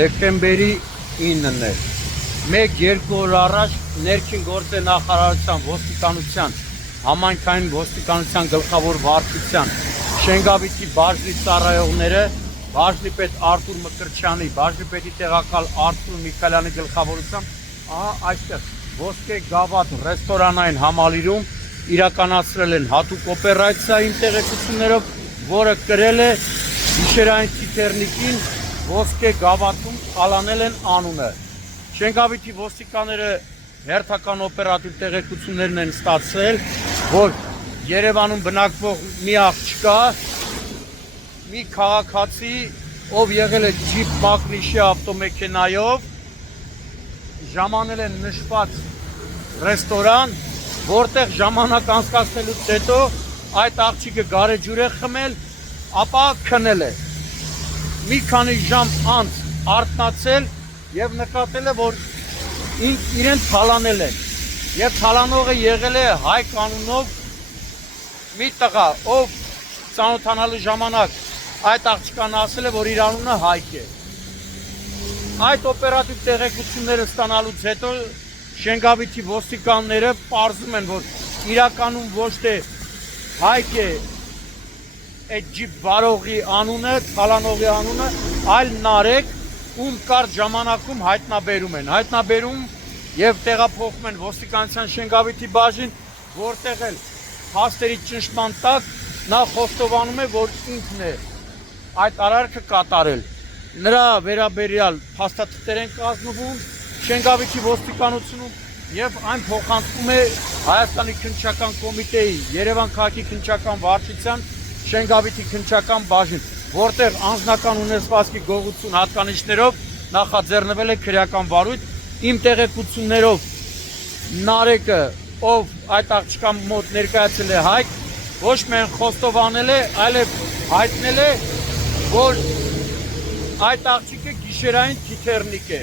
Դեկտեմբերի 9-ն է։ 1-2 օր առաջ ներքին գործեր նախարարության ոստիկանության համայնքային ոստիկանության գլխավոր վարչության Շենգավիթի բաժնի ծառայողները բաժնի պետ Արտուր Մկրտչյանի, բաժնի պետի տեղակալ Արտուր Միքայելյանի գլխավորությամբ այստեղ Ոսկե Գավաթ ռեստորանային համալիրում իրականացրել են հատուկ օպերացիային տեղեկություններով, որը կրել է գիշերային Տիտերնիկին Ոսկե Գավաթում խալանել են անունը։ Շենգավիթի ոստիկանները հերթական օպերատիվ տեղեկություններն են ստացել, որ Երևանում բնակվող մի աղջկա, մի քաղաքացի, ով եղել է ջիպ մակնիշի ավտոմեքենայով, ժամանել են նշված ռեստորան, որտեղ ժամանակ անցկացնելուց հետո այդ աղջիկը գարեջուր է խմել, ապա քնել է։ Մի քանի ժամ անց արթնացել եւ նկատել է, որ իրեն թալանել են։ Եվ թալանողը եղել է Հայկ անունով մի տղա, ով ծանոթանալու ժամանակ այդ աղջկան ասել է, որ իր անունը Հայկ է։ Այդ օպերատիվ տեղեկությունները ստանալուց հետո Շենգավիթի ոստիկանները պարզում են, որ իրականում ոչ թե Հայկ է այդ ջիպ վարողի անունը, թալանողի անունը, այլ Նարեկ, ում կարճ ժամանակում հայտնաբերում են։ Հայտնաբերում եւ տեղափոխում են ոստիկանության Շենգավիթի բաժին, որտեղ էլ փաստերի ճնշման տակ նա խոստովանում է, որ ինքն է այդ արարքը կատարել։ Նրա վերաբերյալ փաստաթղթեր են կազմվում Շենգավիթի ոստիկանությունում եւ այն փոխանցվում է Հայաստանի քննչական կոմիտեի Երևան քաղաքի քննչական վարչության Շենգավիթի քննչական բաժին, որտեղ անձնական ունեցվածքի գողություն հատկանիշներով նախաձեռնվել է քրեական վարույթ։ Իմ տեղեկություններով Նարեկը, ով այդ աղջկա մոտ ներկայացել է Հայկ, ոչ միայն խոստովանել է, այլև հայտնել է, որ այդ աղջիկը գիշերային Տիտերնիկ է։